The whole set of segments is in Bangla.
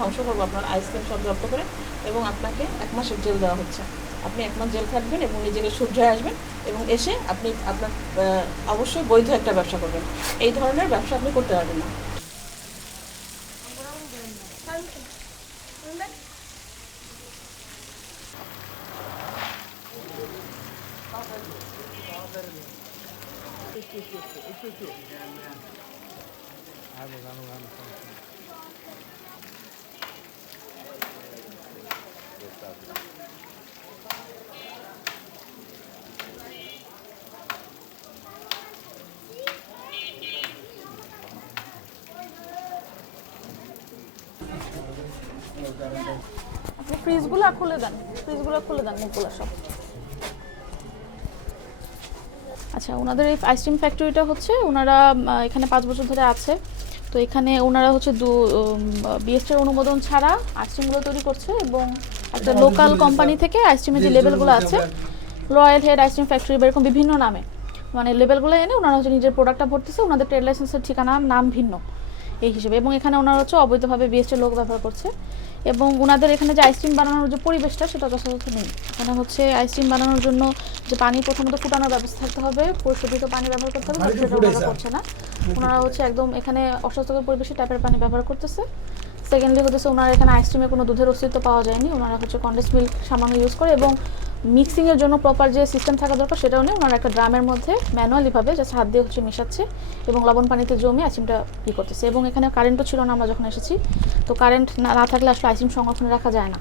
ধ্বংস করবো আপনার আইসক্রিম সব জব্দ করে, এবং আপনাকে 1 মাসের জেল দেওয়া হচ্ছে। আপনি 1 মাস জেল থাকবেন এবং নিজেকে শুধরে আসবেন, এবং এসে আপনি আপনার অবশ্যই বৈধ একটা ব্যবসা করবেন। এই ধরনের ব্যবসা আপনি করতে পারবেন না। আপনি ফ্রিজগুলো খুলে দেন, মুখগুলো সব। আচ্ছা, ওনাদের এই আইসক্রিম ফ্যাক্টরিটা হচ্ছে ওনারা এখানে 5 বছর ধরে আছে। তো এখানে ওনারা হচ্ছে বিএসটির অনুমোদন ছাড়া আইসক্রিমগুলো তৈরি করছে, এবং একটা লোকাল কোম্পানি থেকে আইসক্রিমের যে লেবেলগুলো আছে, রয়্যাল হেড আইসক্রিম ফ্যাক্টরি বা এরকম বিভিন্ন নামে, মানে লেবেলগুলো এনে ওনারা হচ্ছে নিজের প্রোডাক্টটা ভরতেছে। ওনাদের ট্রেড লাইসেন্সের ঠিকানা নাম ভিন্ন এই হিসেবে, এবং এখানে ওনারা হচ্ছে অবৈধভাবে বিএসটির লোক ব্যবহার করছে। এবং ওনাদের এখানে যে আইসক্রিম বানানোর যে পরিবেশটা সেটা যথাযথ নেই। এখানে হচ্ছে আইসক্রিম বানানোর জন্য যে পানি প্রথমত ফুটানোর ব্যবস্থা থাকতে হবে, পরিশোধিত পানি ব্যবহার করতে হবে, সেটা ওনারা করছে না। ওনারা হচ্ছে একদম এখানে অস্বাস্থ্যকর পরিবেশে ট্যাপের পানি ব্যবহার করতেছে। সেকেন্ডলি হচ্ছে ওনারা এখানে আইসক্রিমে কোনো দুধের অস্তিত্ব পাওয়া যায়নি। ওনারা হচ্ছে কন্ডেন্স মিল্ক সামান্য ইউজ করে, এবং মিক্সিংয়ের জন্য প্রপার যে সিস্টেম থাকা দরকার সেটাও নেই। ওনারা একটা ড্রামের মধ্যে ম্যানুয়ালিভাবে জাস্ট হাত দিয়ে হচ্ছে মেশাচ্ছে এবং লবণ পানিতে জমিয়ে আইসক্রিমটা করতেছে। এবং এখানে কারেন্টও ছিল না আমরা যখন এসেছি। তো কারেন্ট না থাকলে আসলে আইসক্রিম সংরক্ষণে রাখা যায় না।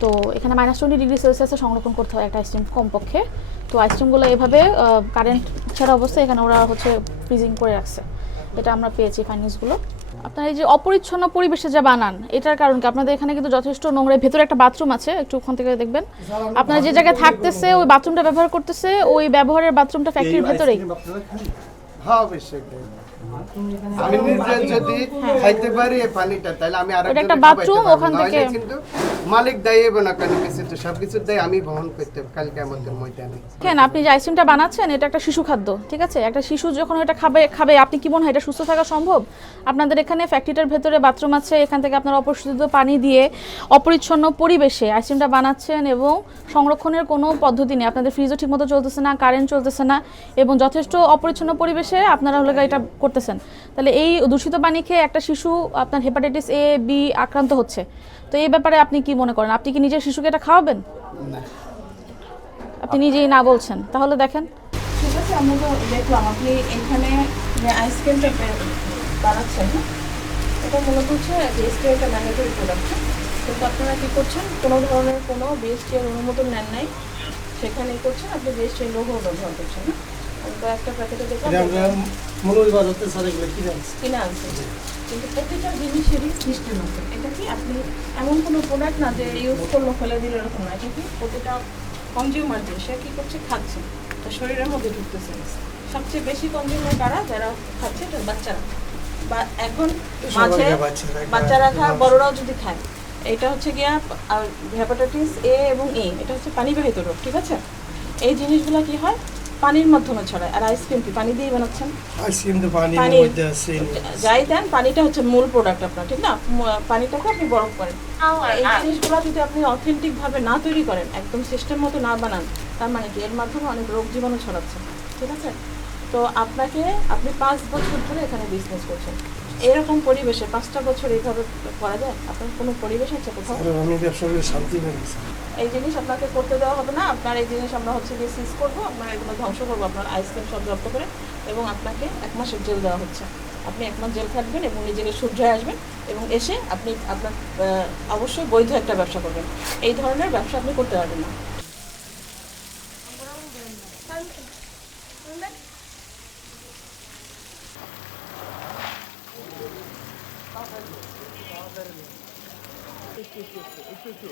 তো এখানে -20°C সংরক্ষণ করতে হয় একটা আইসক্রিম কমপক্ষে। তো আইসক্রিমগুলো এভাবে কারেন্ট ছাড়া অবস্থায় এখানে ওরা হচ্ছে ফ্রিজিং করে রাখছে। এটা আমরা পেয়েছি ফাইন্যান্সগুলো। আপনার এই যে অপরিচ্ছন্ন পরিবেশে যা বানান, এটার কারণ কি? আপনাদের এখানে কিন্তু যথেষ্ট নোংরা। ভেতরে একটা বাথরুম আছে, একটু ওখান থেকে দেখবেন। আপনারা যে জায়গায় থাকতেছে ওই বাথরুমটা ব্যবহার করতেছে, ওই ব্যবহারের বাথরুমটা ফ্যাক্টরির ভেতরেই। হ্যাঁ, অবশ্যই। আমি নিজে যদি খাইতে পারি এই পানিটা, তাহলে আমি আরেকজনকে একটা বাথরুম ওখান থেকে, কিন্তু মালিক দায়ী হবে না, কেন কিছু তো সবকিছুর দায়ী আমি বহন করতে হবে কালকে আমাদের ময়দানে। কেন আপনি যে আইসক্রিমটা বানাচ্ছেন এটা একটা শিশু খাদ্য, ঠিক আছে? একটা শিশু যখন এটা খাবে আপনি কি মনে হয় এটা সুস্থ থাকা সম্ভব? আপনাদের এখানে ফ্যাক্টরিটার ভেতরে বাথরুম আছে, এখান থেকে আপনারা অপরিশোধিত পানি দিয়ে অপরিচ্ছন্ন পরিবেশে আইসক্রিমটা বানাচ্ছেন, এবং সংরক্ষণের কোনো পদ্ধতি নেই। আপনাদের ফ্রিজও ঠিকমতো চলতেছে না, কারেন্ট চলতেছে না, এবং যথেষ্ট অপরিচ্ছন্ন পরিবেশে আপনারা হলে এটা করতেছেন। তাহলে এই দূষিত পানি খেয়ে একটা শিশু আপনার হেপাটাইটিস A, B আক্রান্ত হচ্ছে। তো এই ব্যাপারে আপনি কি মনে করেন? আপনি কি নিজের শিশুকে এটা খাওয়াবেন? না, আপনি নিজেই না বলছেন, তাহলে দেখেন। ঠিক আছে, আমরা তো দেখলাম আপনি এখানে যে আইসক্রিমটা বানাচ্ছেন, এটা মূলত হচ্ছে বিএসটি একটা ম্যান্ডেটরি প্রোডাক্ট। কিন্তু আপনারা কী করছেন, কোনো ধরনের কোনো বিএসটি এর অনুমোদন নেন নাই, সেখানে করছেন আপনি বিএসটি এর লোগো ব্যবহার করছেন। না একটা প্যাকেটে দেখলাম কিনে আনছেন, কিন্তু প্রতিটা জিনিসেরই সিস্টেম আছে। এটা কি আপনি এমন কোনো প্রোডাক্ট না যে ইউজ করলো ফেলে দিল, এরকম না। এটা কি প্রতিটা কনজিউমার যে সে কী করছে, খাচ্ছে, তো শরীরের মধ্যে ঢুকতেছে। সবচেয়ে বেশি কনজিউমার কারা, যারা খাচ্ছে এটা বাচ্চারা, বা এখন মাঝে বাচ্চারা খায়, বড়রাও যদি খায়। এটা হচ্ছে গিয়া হেপাটাইটিস A এবং A, এটা হচ্ছে পানিবাহিত রোগ, ঠিক আছে? এই জিনিসগুলো কি হয়, পানির মাধ্যমে ছড়ায়। আর আইসক্রিম কি পানি দিয়ে বানাচ্ছেন? আইসক্রিম তো পানির মধ্যে আছে। যাই দেন, পানিটা হচ্ছে মূল প্রোডাক্ট আপনার, ঠিক না? পানিটাকে আপনি বরফ করেন। এই জিনিসগুলো যদি আপনি অথেন্টিক ভাবে না তৈরি করেন, একদম সিস্টেম মতো না বানান, তার মানে কি এর মাধ্যমে অনেক রোগ জীবাণু ছড়াচ্ছে, ঠিক আছে? তো আপনি 5 বছর ধরে এখানে বিজনেস করছেন, এরকম পরিবেশে 5টা বছর এইভাবে করা যায়? আপনার কোনো পরিবেশ আছে কোথাও? আমি ব্যবসা করে শান্তি পেয়েছি। এই জিনিস আপনাকে করতে দেওয়া হবে না। আপনার এই জিনিস আমরা হচ্ছে গিয়ে সিজ করবো, আপনার এগুলো ধ্বংস করবো, আপনার আইসক্রিম সব জব্দ করে, এবং আপনাকে 1 মাসের জেল দেওয়া হচ্ছে। আপনি 1 মাস জেল থাকবেন এবং নিজেকে শুধরে আসবেন, এবং এসে আপনি আপনার অবশ্যই বৈধ একটা ব্যবসা করবেন। এই ধরনের ব্যবসা আপনি করতে পারবেন না। একটু